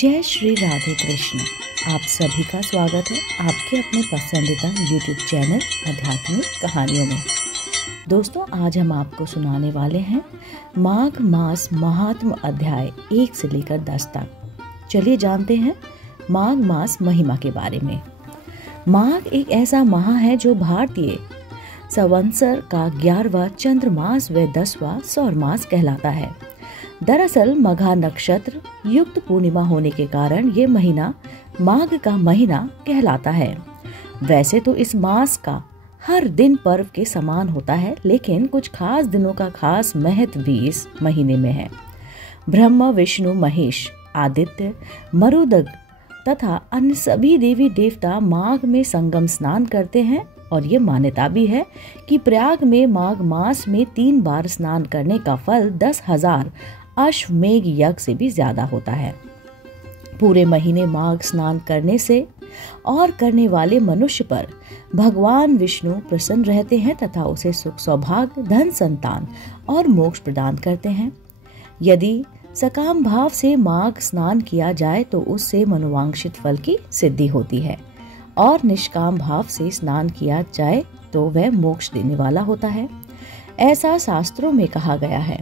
जय श्री राधे कृष्ण। आप सभी का स्वागत है आपके अपने पसंदीदा YouTube चैनल आध्यात्मिक कहानियों में। दोस्तों, आज हम आपको सुनाने वाले हैं माघ मास महात्म अध्याय 1 से लेकर 10 तक। चलिए जानते हैं माघ मास महिमा के बारे में। माघ एक ऐसा माह है जो भारतीय संवत्सर का 11वां चंद्रमास व 10वां सौर मास कहलाता है। दरअसल मघा नक्षत्र युक्त पूर्णिमा होने के कारण ये महीना माघ का महीना कहलाता है। वैसे तो इस मास का हर दिन पर्व के समान होता है, लेकिन कुछ खास दिनों का खास महत्व भी इस महीने में है। ब्रह्मा, विष्णु, महेश, आदित्य, मरुदग तथा अन्य सभी देवी देवता माघ में संगम स्नान करते हैं और ये मान्यता भी है कि प्रयाग में माघ मास में 3 बार स्नान करने का फल 10,000 अश्वमेघ यज्ञ से भी ज्यादा होता है। पूरे महीने माघ स्नान करने से और करने वाले मनुष्य पर भगवान विष्णु प्रसन्न रहते हैं तथा उसे सुख, सौभाग्य, धन, संतान और मोक्ष प्रदान करते हैं। यदि सकाम भाव से माघ स्नान किया जाए तो उससे मनोवांछित फल की सिद्धि होती है और निष्काम भाव से स्नान किया जाए तो वह मोक्ष देने वाला होता है। ऐसा शास्त्रों में कहा गया है।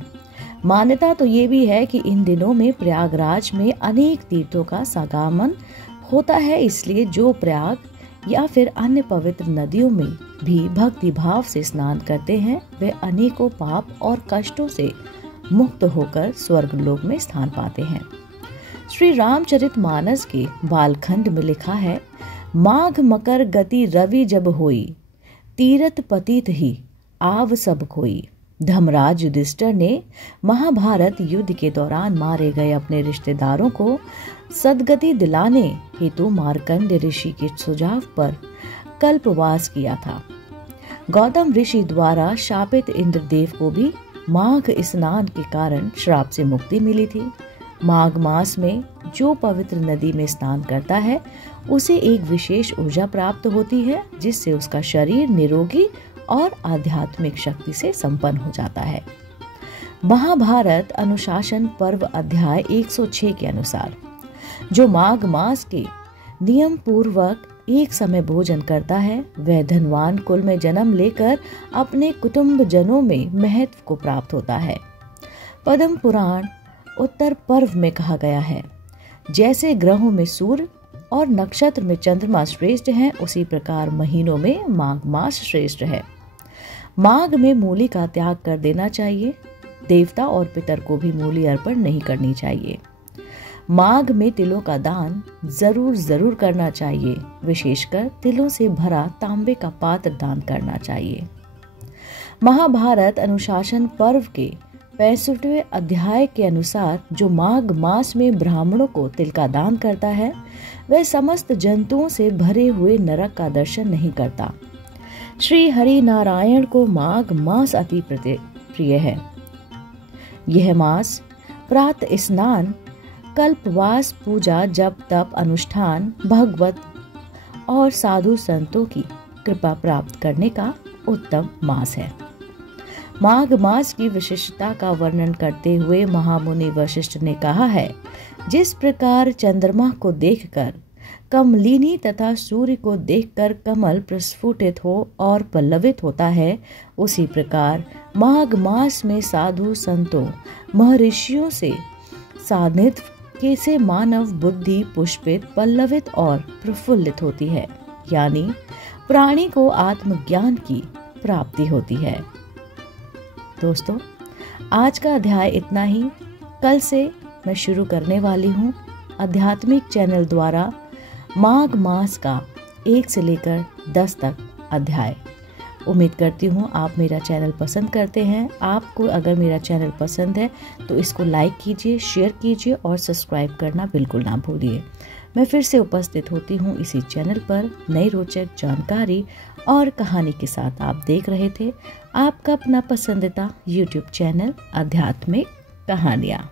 मान्यता तो ये भी है कि इन दिनों में प्रयागराज में अनेक तीर्थों का समागम होता है, इसलिए जो प्रयाग या फिर अन्य पवित्र नदियों में भी भक्ति भाव से स्नान करते हैं वे अनेकों पाप और कष्टों से मुक्त होकर स्वर्ग लोक में स्थान पाते हैं। श्री रामचरितमानस के बालखंड में लिखा है, माघ मकर गति रवि जब होई, तीरथ पतित ही आव सब खोई। धर्मराज युधिष्ठिर ने महाभारत युद्ध के दौरान मारे गए अपने रिश्तेदारों को सद्गति दिलाने हेतु मार्कंड ऋषि के सुझाव पर कल्पवास किया था। गौतम ऋषि द्वारा शापित इंद्रदेव को भी माघ स्नान के कारण श्राप से मुक्ति मिली थी। माघ मास में जो पवित्र नदी में स्नान करता है उसे एक विशेष ऊर्जा प्राप्त होती है, जिससे उसका शरीर निरोगी और आध्यात्मिक शक्ति से संपन्न हो जाता है। महाभारत अनुशासन पर्व अध्याय 106 के अनुसार जो माघ मास के नियम पूर्वक एक समय भोजन करता है वह धनवान कुल में जन्म लेकर अपने कुटुंब जनों में महत्व को प्राप्त होता है। पद्म पुराण उत्तर पर्व में कहा गया है, जैसे ग्रहों में सूर्य और नक्षत्र में चंद्रमा श्रेष्ठ हैं, उसी प्रकार महीनों में माघ मास श्रेष्ठ है। माघ में मूली का त्याग कर देना चाहिए। देवता और पितर को भी मूली अर्पण नहीं करनी चाहिए। माघ में तिलों का दान जरूर करना चाहिए। विशेषकर तिलों से भरा तांबे का पात्र दान करना चाहिए। महाभारत अनुशासन पर्व के 65वें अध्याय के अनुसार जो माघ मास में ब्राह्मणों को तिल का दान करता है वह समस्त जंतुओं से भरे हुए नरक का दर्शन नहीं करता। श्री हरि नारायण को माघ मास अति प्रिय है। यह मास प्रातः स्नान, कल्पवास, पूजा, जप, तप, अनुष्ठान, भगवत और साधु संतों की कृपा प्राप्त करने का उत्तम मास है। माघ मास की विशिष्टता का वर्णन करते हुए महामुनि वशिष्ठ ने कहा है, जिस प्रकार चंद्रमा को देखकर कमलिनी तथा सूर्य को देखकर कमल प्रस्फुटित हो और पल्लवित होता है, उसी प्रकार माघ मास में साधु संतों महर्षियों से सान्निध्य से मानव बुद्धि पुष्पित, पल्लवित और प्रफुल्लित होती है, यानी प्राणी को आत्मज्ञान की प्राप्ति होती है। दोस्तों, आज का अध्याय इतना ही। कल से मैं शुरू करने वाली हूँ आध्यात्मिक चैनल द्वारा माघ मास का 1 से लेकर 10 तक अध्याय। उम्मीद करती हूँ आप मेरा चैनल पसंद करते हैं। आपको अगर मेरा चैनल पसंद है तो इसको लाइक कीजिए, शेयर कीजिए और सब्सक्राइब करना बिल्कुल ना भूलिए। मैं फिर से उपस्थित होती हूँ इसी चैनल पर नई रोचक जानकारी और कहानी के साथ। आप देख रहे थे आपका अपना पसंदीदा YouTube चैनल आध्यात्मिक कहानियाँ।